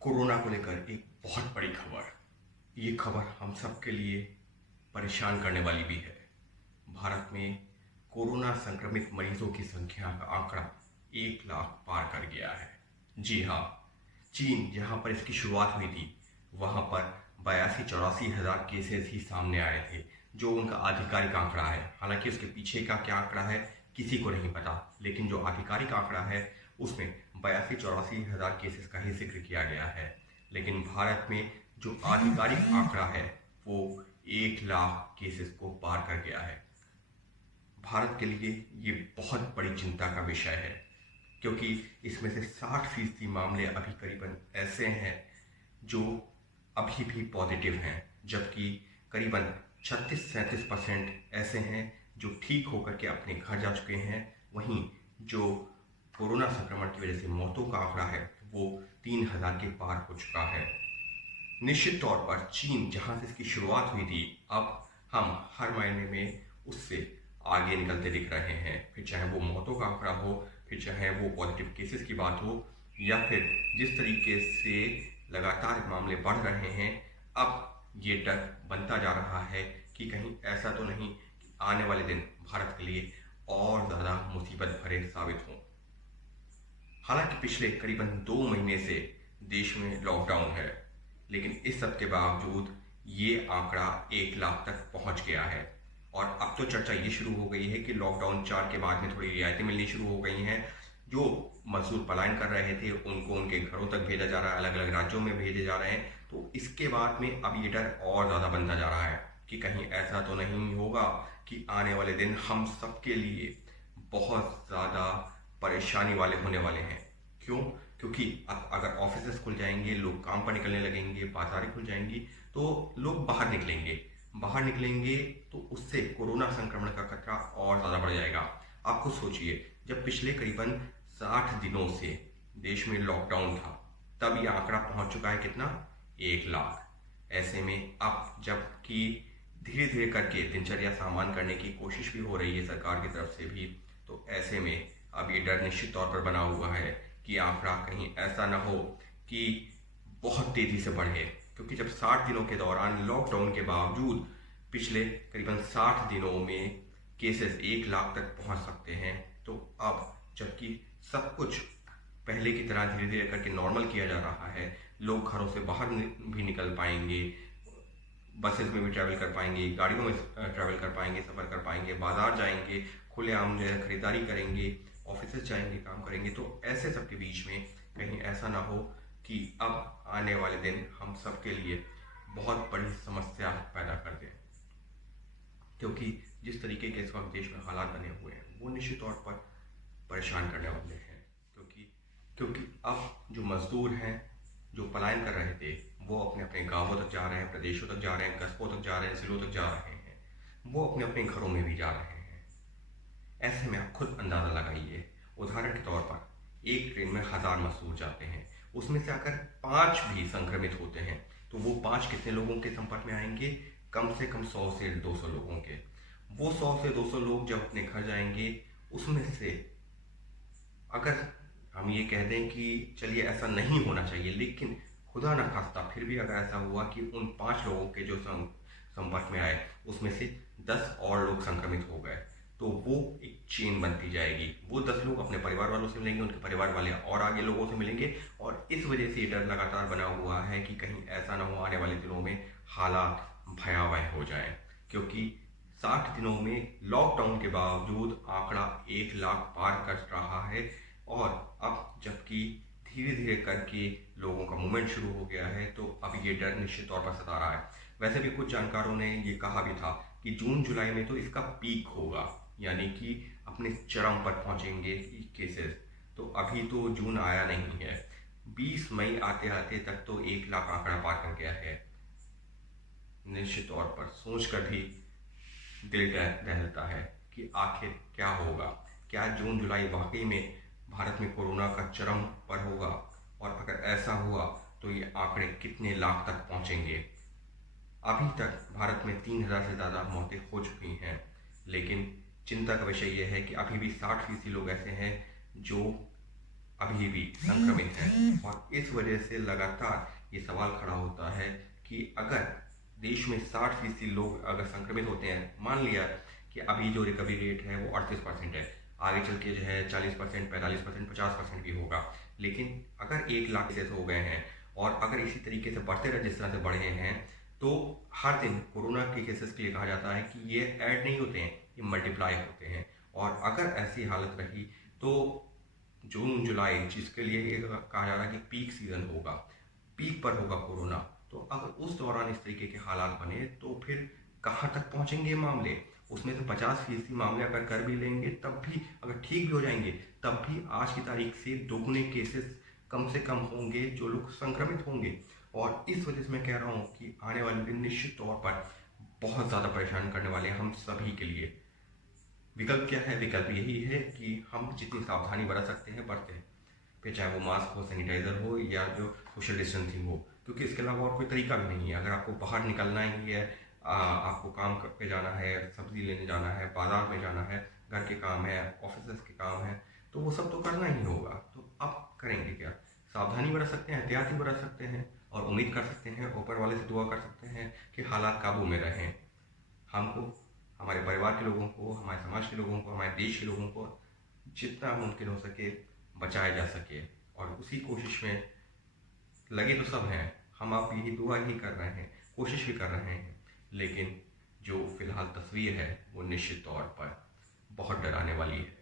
Corona को लेकर एक बहुत बड़ी खबर। ये खबर हम सब के लिए परेशान करने वाली भी है। भारत में कोरोना संक्रमित मरीजों की संख्या का आंकड़ा 1 लाख पार कर गया है। जी हाँ, चीन जहां पर इसकी शुरुआत हुई थी वहां पर 82-84 हज़ार केसेस ही सामने आए थे, जो उनका आधिकारिक आंकड़ा है। हालांकि उसके पीछे का क्या आंकड़ा है किसी को नहीं पता, लेकिन जो आधिकारिक आंकड़ा है उसमें 82-84 हज़ार केसेस का ही जिक्र किया गया है। लेकिन भारत में जो आधिकारिक आंकड़ा है वो 1 लाख केसेस को पार कर गया है। भारत के लिए ये बहुत बड़ी चिंता का विषय है, क्योंकि इसमें से 60% मामले अभी करीबन ऐसे हैं जो अभी भी पॉजिटिव हैं, जबकि करीबन 36-37% ऐसे हैं जो ठीक होकर के अपने घर जा चुके हैं। वहीं जो कोरोना संक्रमण की वजह से मौतों का आंकड़ा है वो 3,000 के पार हो चुका है। निश्चित तौर पर चीन जहां से इसकी शुरुआत हुई थी, अब हम हर मायने में उससे आगे निकलते दिख रहे हैं। फिर चाहे वो मौतों का आंकड़ा हो, फिर चाहे वो पॉजिटिव केसेस की बात हो, या फिर जिस तरीके से लगातार मामले बढ़ रहे हैं, अब ये डर बनता जा रहा है कि कहीं ऐसा तो नहीं कि आने वाले दिन भारत के लिए और ज़्यादा मुसीबत भरे साबित हों। हालांकि पिछले करीबन 2 महीने से देश में लॉकडाउन है, लेकिन इस सब के बावजूद ये आंकड़ा 1 लाख तक पहुंच गया है। और अब तो चर्चा ये शुरू हो गई है कि लॉकडाउन 4 के बाद में थोड़ी रियायतें मिलनी शुरू हो गई हैं। जो मजदूर पलायन कर रहे थे उनको उनके घरों तक भेजा जा रहा है, अलग अलग राज्यों में भेजे जा रहे हैं। तो इसके बाद में अब ये डर और ज़्यादा बनता जा रहा है कि कहीं ऐसा तो नहीं होगा कि आने वाले दिन हम सबके लिए बहुत ज़्यादा परेशानी वाले होने वाले हैं। क्यों? क्योंकि अब अगर ऑफिसेस खुल जाएंगे, लोग काम पर निकलने लगेंगे, बाजारें खुल जाएंगी, तो लोग बाहर निकलेंगे तो उससे कोरोना संक्रमण का खतरा और ज़्यादा बढ़ जाएगा। आप खुद सोचिए, जब पिछले करीबन 60 दिनों से देश में लॉकडाउन था, तब ये आंकड़ा पहुंच चुका है कितना? 1 लाख। ऐसे में अब जबकि धीरे धीरे करके दिनचर्या सामान करने की कोशिश भी हो रही है सरकार की तरफ से भी, तो ऐसे में अब ये डर निश्चित तौर पर बना हुआ है कि आंकड़ा कहीं ऐसा ना हो कि बहुत तेजी से बढ़े। क्योंकि जब 60 दिनों के दौरान लॉकडाउन के बावजूद पिछले करीबन 60 दिनों में केसेस 1 लाख तक पहुंच सकते हैं, तो अब जबकि सब कुछ पहले की तरह धीरे धीरे करके नॉर्मल किया जा रहा है, लोग घरों से बाहर भी निकल पाएंगे, बसेस में भी ट्रैवल कर पाएंगे, गाड़ियों में ट्रैवल कर पाएंगे, सफ़र कर पाएंगे, बाजार जाएंगे, खुलेआम जो है खरीदारी करेंगे, ऑफिस जाएंगे, काम करेंगे। तो ऐसे सब के बीच में कहीं ऐसा ना हो कि अब आने वाले दिन हम सब के लिए बहुत बड़ी समस्या पैदा कर दें। क्योंकि जिस तरीके के इस वक्त देश में हालात बने हुए हैं वो निश्चित तौर पर परेशान करने वाले हैं। क्योंकि अब जो मजदूर हैं जो पलायन कर रहे थे वो अपने अपने गांवों तक जा रहे हैं, प्रदेशों तक जा रहे हैं, कस्बों तक जा रहे हैं, जिलों तक जा रहे हैं, वो अपने अपने घरों में भी जा रहे हैं। ऐसे में आप खुद अंदाज़ा लगाइए, उदाहरण के तौर पर एक ट्रेन में 1000 मजदूर जाते हैं, उसमें से अगर 5 भी संक्रमित होते हैं तो वो 5 कितने लोगों के संपर्क में आएंगे? कम से कम 100 से 200 लोगों के। वो 100 से 200 लोग जब अपने घर जाएंगे, उसमें से अगर हम ये कह दें कि चलिए ऐसा नहीं होना चाहिए, लेकिन खुदा न खास्ता फिर भी अगर ऐसा हुआ कि उन 5 लोगों के जो संपर्क में आए उसमें से 10 और लोग संक्रमित हो गए, तो वो एक चेन बनती जाएगी। वो 10 लोग अपने परिवार वालों से मिलेंगे, उनके परिवार वाले और आगे लोगों से मिलेंगे, और इस वजह से ये डर लगातार बना हुआ है कि कहीं ऐसा ना हो आने वाले दिनों में हालात भयावह हो जाएं। क्योंकि 60 दिनों में लॉकडाउन के बावजूद आंकड़ा 1 लाख पार कर रहा है, और अब जबकि धीरे धीरे करके लोगों का मूवमेंट शुरू हो गया है, तो अब ये डर निश्चित तौर पर सता रहा है। वैसे भी कुछ जानकारों ने ये कहा भी था कि जून जुलाई में तो इसका पीक होगा, यानी कि अपने चरम पर पहुंचेंगे केसेस। तो अभी तो जून आया नहीं है, 20 मई आते आते तक तो 1 लाख आंकड़ा पार कर गया है। निश्चित तौर पर सोचकर भी दिल दहलता है कि आखिर क्या होगा। क्या जून जुलाई वाकई में भारत में कोरोना का चरम पर होगा? और अगर ऐसा हुआ तो ये आंकड़े कितने लाख तक पहुंचेंगे? अभी तक भारत में 3000 से ज़्यादा मौतें हो चुकी हैं, लेकिन चिंता का विषय यह है कि अभी भी 60% लोग ऐसे हैं जो अभी भी संक्रमित हैं। और इस वजह से लगातार ये सवाल खड़ा होता है कि अगर देश में 60% लोग अगर संक्रमित होते हैं, मान लिया कि अभी जो रिकवरी रेट है वो 38% है, आगे चल के जो है 40%, 45%, 50% भी होगा, लेकिन अगर 1 लाख केसेस हो गए हैं और अगर इसी तरीके से बढ़ते रहे जिस तरह से बढ़े हैं, तो हर दिन कोरोना के केसेस के लिए कहा जाता है कि ये ऐड नहीं होते हैं, ये मल्टीप्लाई होते हैं। और अगर ऐसी हालत रही तो जून जुलाई, जिसके लिए ये कहा जा रहा है कि पीक सीजन होगा, पीक पर होगा कोरोना, तो अगर उस दौरान इस तरीके के हालात बने तो फिर कहाँ तक पहुंचेंगे मामले। उसमें से 50% मामले अगर कर भी लेंगे, तब भी अगर ठीक भी हो जाएंगे, तब भी आज की तारीख से दोगुने केसेस कम से कम होंगे जो लोग संक्रमित होंगे। और इस वजह से मैं कह रहा हूँ कि आने वाले दिन निश्चित तौर पर बहुत ज़्यादा परेशान करने वाले हैं हम सभी के लिए। विकल्प क्या है? विकल्प यही है कि हम जितनी सावधानी बरत सकते हैं बरतें, फिर चाहे वो मास्क हो, सैनिटाइजर हो, या जो सोशल डिस्टेंसिंग हो, क्योंकि इसके अलावा और कोई तरीका भी नहीं है। अगर आपको बाहर निकलना ही है, आपको काम पे जाना है, सब्जी लेने जाना है, बाजार में जाना है, घर के काम है, ऑफिस के काम है, तो वो सब तो करना ही होगा। तो अब करेंगे क्या? सावधानी बरत सकते हैं, एहतियात भी बरत सकते हैं, और उम्मीद कर सकते हैं, ऊपर वाले से दुआ कर सकते हैं कि हालात काबू में रहें। हमको, हमारे परिवार के लोगों को, हमारे समाज के लोगों को, हमारे देश के लोगों को जितना मुमकिन हो सके बचाया जा सके, और उसी कोशिश में लगे तो सब हैं। हम आप यही दुआ ही कर रहे हैं, कोशिश भी कर रहे हैं, लेकिन जो फिलहाल तस्वीर है वो निश्चित तौर पर बहुत डराने वाली है।